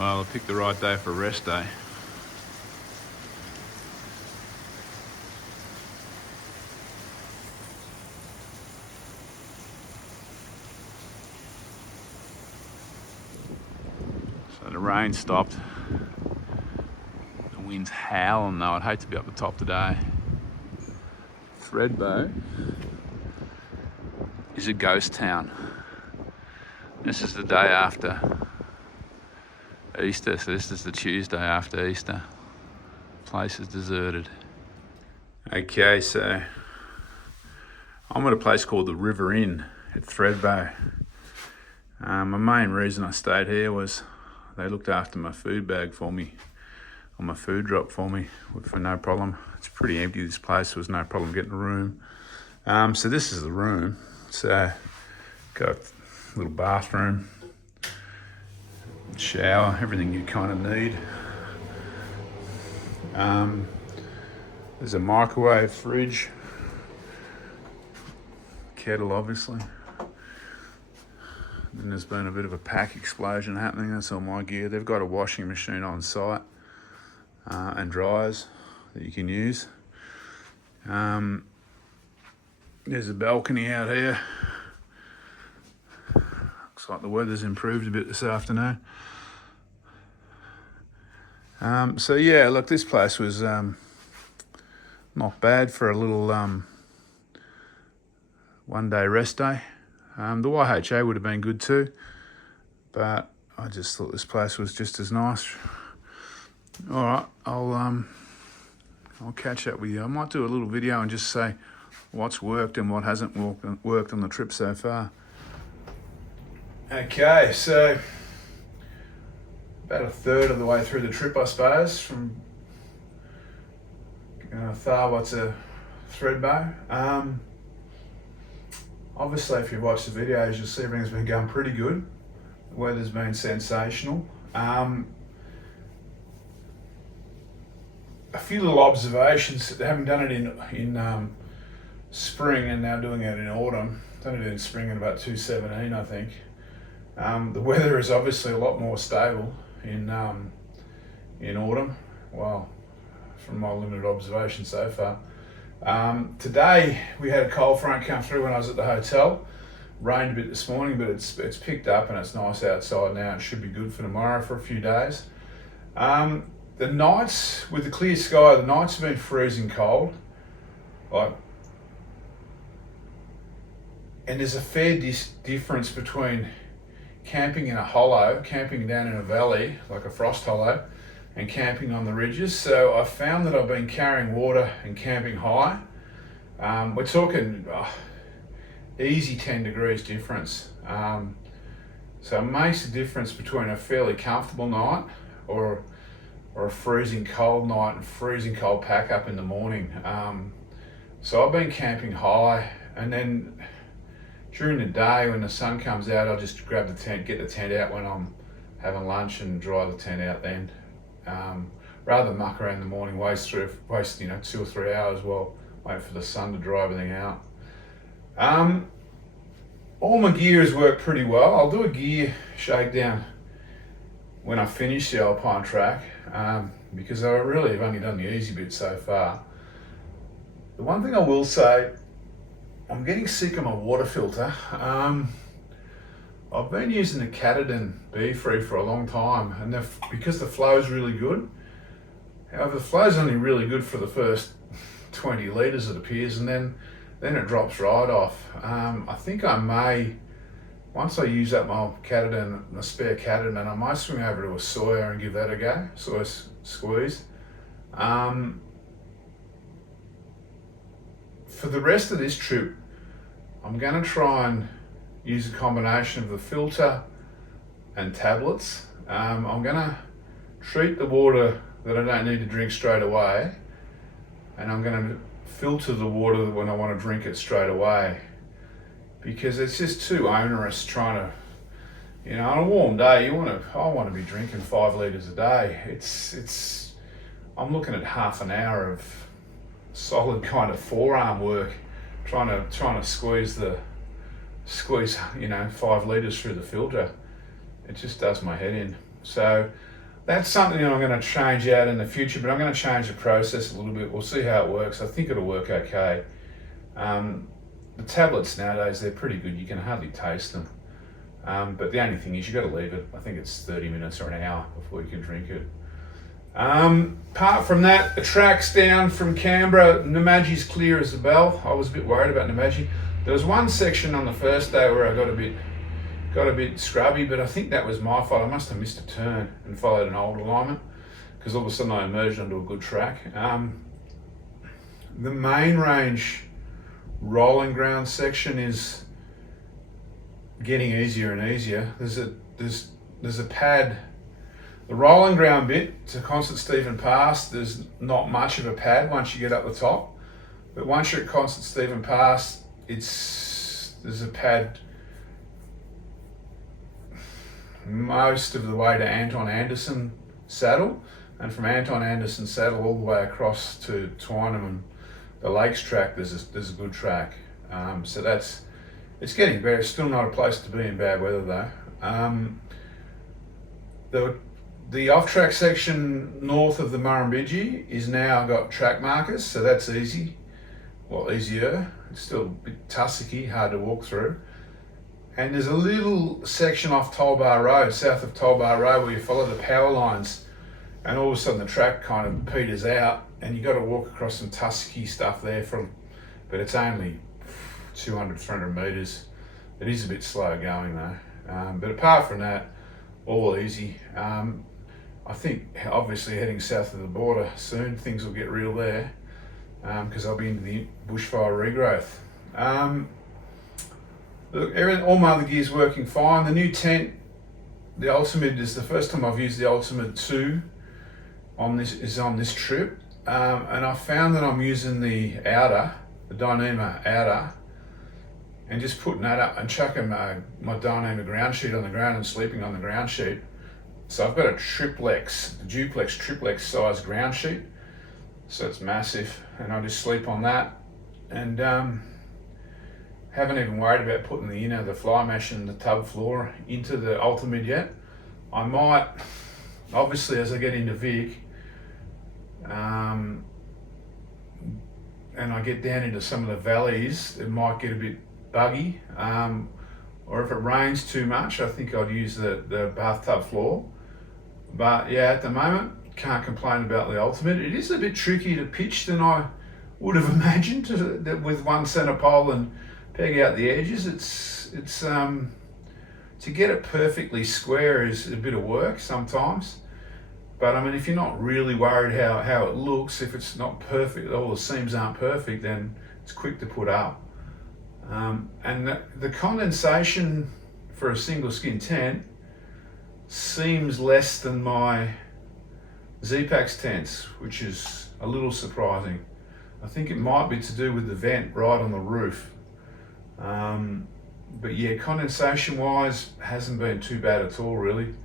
Well, I picked the right day for a rest day. So the rain stopped. The wind's howling though. I'd hate to be up the top today. Thredbo is a ghost town. This is the day after Easter, so this is the Tuesday after Easter. The place is deserted. Okay, so I'm at a place called the River Inn at Thredbo. My main reason I stayed here was they looked after my food bag for me, or my food drop for me, for no problem. It's pretty empty, this place, there was no problem getting a room. So this is the room. So got a little bathroom, shower, everything you kind of need. There's a microwave, fridge, kettle obviously. Then there's been a bit of a pack explosion happening, that's all my gear. They've got a washing machine on site and dryers that you can use. There's a balcony out here. Looks like the weather's improved a bit this afternoon. So yeah, look, this place was not bad for a little one-day rest day. The YHA would have been good too, but I just thought this place was just as nice. All right, I'll catch up with you. I might do a little video and just say what's worked and what hasn't worked on the trip so far. Okay, so about a third of the way through the trip, I suppose, from Thredbo to Thredbo. Obviously, if you've watched the videos, you'll see everything's been going pretty good. The weather's been sensational. A few little observations. They haven't done it in spring and now doing it in autumn. Done it in spring at about 2:17, I think. The weather is obviously a lot more stable in autumn. Well, from my limited observation so far. Today we had a cold front come through when I was at the hotel. Rained a bit this morning, but it's picked up and it's nice outside now. It should be good for tomorrow for a few days. The nights, with the clear sky, the nights have been freezing cold. And there's a fair difference between camping in a hollow, camping down in a valley, like a frost hollow, and camping on the ridges. So I found that I've been carrying water and camping high. We're talking easy 10 degrees difference. So it makes a difference between a fairly comfortable night or a freezing cold night and freezing cold pack up in the morning. So I've been camping high, and then during the day when the sun comes out, I'll just grab the tent, get the tent out when I'm having lunch and dry the tent out then. Rather than muck around in the morning, waste 2 or 3 hours while waiting for the sun to dry everything out. All my gear has worked pretty well. I'll do a gear shakedown when I finish the Alpine track, because I really have only done the easy bit so far. The one thing I will say, I'm getting sick of my water filter. I've been using the Katadyn B-Free for a long time, and because the flow is really good. However, the flow is only really good for the first 20 litres, it appears, and then it drops right off. I think I may, once I use up my Katadyn, my spare Katadyn, I might swing over to a Sawyer and give that a go, Sawyer squeeze. For the rest of this trip, I'm going to try and use a combination of the filter and tablets. I'm going to treat the water that I don't need to drink straight away, and I'm going to filter the water when I want to drink it straight away, because it's just too onerous trying to, on a warm day, I want to be drinking 5 litres a day. I'm looking at half an hour of solid kind of forearm work, trying to squeeze 5 litres through the filter. It just does my head in. So that's something that I'm going to change out in the future, but I'm going to change the process a little bit. We'll see how it works. I think it'll work okay. The tablets nowadays, they're pretty good. You can hardly taste them. But the only thing is you've got to leave it, I think it's 30 minutes or an hour before you can drink it. Apart from that, the track's down from Canberra. Namaji's clear as a bell. I was a bit worried about Namaji. There was one section on the first day where I got a bit scrubby, but I think that was my fault. I must have missed a turn and followed an old alignment because all of a sudden I emerged onto a good track. The main range rolling ground section is getting easier and easier. There's a pad. The rolling ground bit to Constant Stephen Pass, there's not much of a pad once you get up the top, but once you're at Constant Stephen Pass, there's a pad most of the way to Anton Anderson Saddle, and from Anton Anderson Saddle all the way across to Twynham and the Lakes track, there's a good track. So it's getting better. It's still not a place to be in bad weather though. The off-track section north of the Murrumbidgee is now got track markers, so that's easy. Well, easier. It's still a bit tussocky, hard to walk through. And there's a little section off Tollbar Road, south of Tollbar Road, where you follow the power lines, and all of a sudden the track kind of peters out, and you got to walk across some tussocky stuff there but it's only 200, 300 metres. It is a bit slow going though. But apart from that, all easy. I think obviously heading south of the border soon, things will get real there because I'll be into the bushfire regrowth. Look, all my other gear's working fine. The new tent, the Ultimate, is the first time I've used the Ultimate 2 on this trip, and I found that I'm using the outer, the Dyneema outer, and just putting that up and chucking my Dyneema ground sheet on the ground and sleeping on the ground sheet. So I've got a duplex triplex size ground sheet, so it's massive, and I just sleep on that, and haven't even worried about putting the fly mesh and the tub floor into the Ultimate yet. I might, obviously, as I get into Vic, and I get down into some of the valleys, it might get a bit buggy, or if it rains too much, I think I'd use the bathtub floor. But yeah, at the moment, can't complain about the Ultimate. It is a bit tricky to pitch than I would have imagined with one centre pole and peg out the edges. It's to get it perfectly square is a bit of work sometimes. But I mean, if you're not really worried how it looks, if it's not perfect, all the seams aren't perfect, then it's quick to put up. And the condensation for a single skin tent seems less than my Z-Pax tents, which is a little surprising. I think it might be to do with the vent right on the roof. But yeah, condensation wise, hasn't been too bad at all really.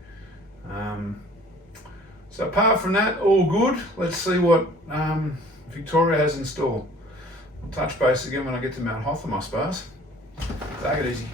So apart from that, all good. Let's see what Victoria has in store. I'll touch base again when I get to Mount Hotham, I suppose. Take it easy.